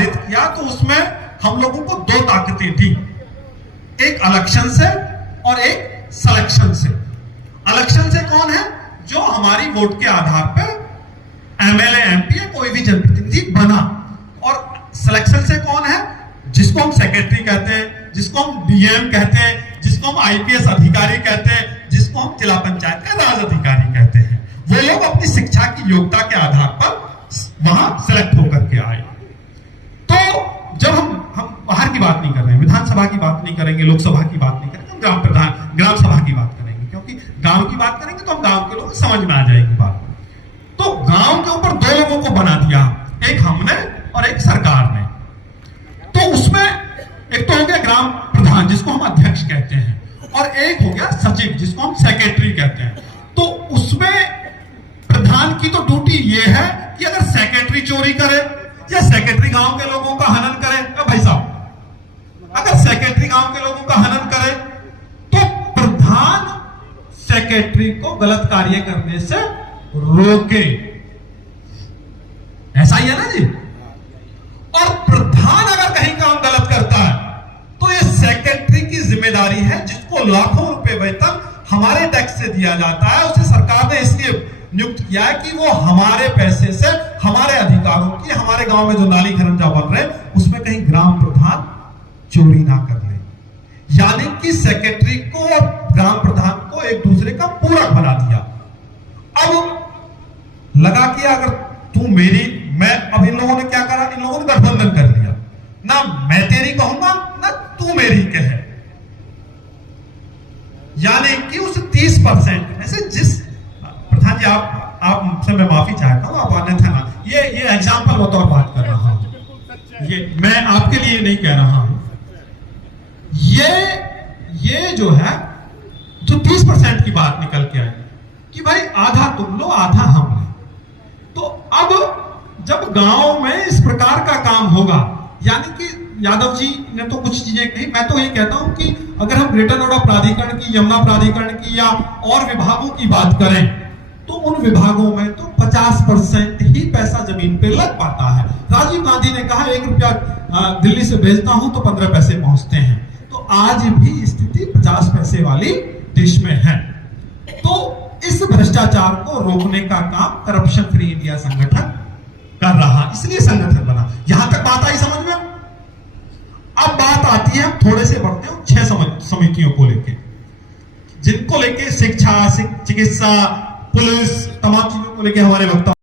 पारित किया तो उसमें हम लोगों को दो ताकतें थी, एक इलेक्शन से और एक सिलेक्शन से। इलेक्शन से कौन है? जो हमारी वोट के आधार पर एमएलए एमपी या कोई भी जनप्रतिनिधि बना। और सिलेक्शन से कौन है? जिसको हम सेक्रेटरी कहते हैं, जिसको हम डीएम कहते हैं, जिसको हम आईपीएस अधिकारी कहते हैं, जिसको हम जिला पंचायत का राज अधिकारी कहते हैं। वो लोग अपनी शिक्षा की योग्यता के आधार पर वहां सेलेक्ट होकर के आए। तो जब हम बाहर की बात नहीं कर रहे हैं, विधानसभा की बात नहीं करेंगे, लोकसभा की बात नहीं करेंगे, हम ग्राम सभा की बात करेंगे, क्योंकि गांव की बात करेंगे तो हम गांव के लोग समझ में आ जाएगी बात। तो गांव के ऊपर दो लोगों को बना दिया, एक हमने और एक सरकार ने। तो उसमें एक तो हो गया ग्राम प्रधान, जिसको हम अध्यक्ष कहते हैं, और एक हो गया सचिव, जिसको हम सेक्रेटरी कहते हैं। तो उसमें प्रधान की तो ड्यूटी ये है कि अगर सेक्रेटरी चोरी करे या सेक्रेटरी गांव के लोगों का हनन करे, तो भाई साहब अगर सेक्रेटरी गांव के लोगों का हनन करे तो प्रधान सेक्रेटरी को गलत कार्य करने से रोके। ऐसा ही है ना जी। और प्रधान अगर कहीं काम गलत करता है तो ये सेक्रेटरी की जिम्मेदारी है, जिसको लाखों रुपए वेतन हमारे टैक्स से दिया जाता है। उसे सरकार ने इसलिए नियुक्त किया है कि वो हमारे पैसे से हमारे अधिकारों की, हमारे गांव में जो नाली खरंजा बन रहे हैं उसमें कहीं ग्राम प्रधान चोरी ना कर ले। यानी कि सेक्रेटरी को और ग्राम प्रधान को एक दूसरे का पूरक बना दिया। अब लगा कि अगर तू मेरी, मैं, अब इन लोगों ने क्या करा, इन लोगों ने गठबंधन कर लिया, ना मैं तेरी कहूंगा ना तू मेरी कहे। यानी कि उस 30% में से, जिस प्रधान जी आपसे मैं माफी चाहता हूं, आप अन्यथा ना, ये एग्जाम्पल बतौर बात कर रहा हूं, ये मैं आपके लिए नहीं कह रहा हूं। ये जो है, जो 30% की बात निकल के आई कि भाई आधा तुम लो आधा हम ले। तो अब जब गांव में इस प्रकार का काम होगा, यानी कि यादव जी ने तो कुछ चीजें कही, मैं तो ये कहता हूं कि अगर हम ग्रेटर नोएडा प्राधिकरण की, यमुना प्राधिकरण की या और विभागों की बात करें तो उन विभागों में तो 50% ही पैसा जमीन पे लग पाता है। राजीव गांधी ने कहा 1 रुपया दिल्ली से भेजता हूं तो 15 पैसे पहुंचते हैं। तो आज भी स्थिति 50 पैसे वाली देश में है। तो इस भ्रष्टाचार को रोकने का काम करप्शन फ्री इंडिया संगठन कर रहा, इसलिए संगठन बना। यहां तक बात आई समझ में। अब बात आती है, थोड़े से बढ़ते हैं 6 समितियों को लेके, जिनको लेके शिक्षा, चिकित्सा, पुलिस, तमाम चीजों को लेके हमारे वक्ता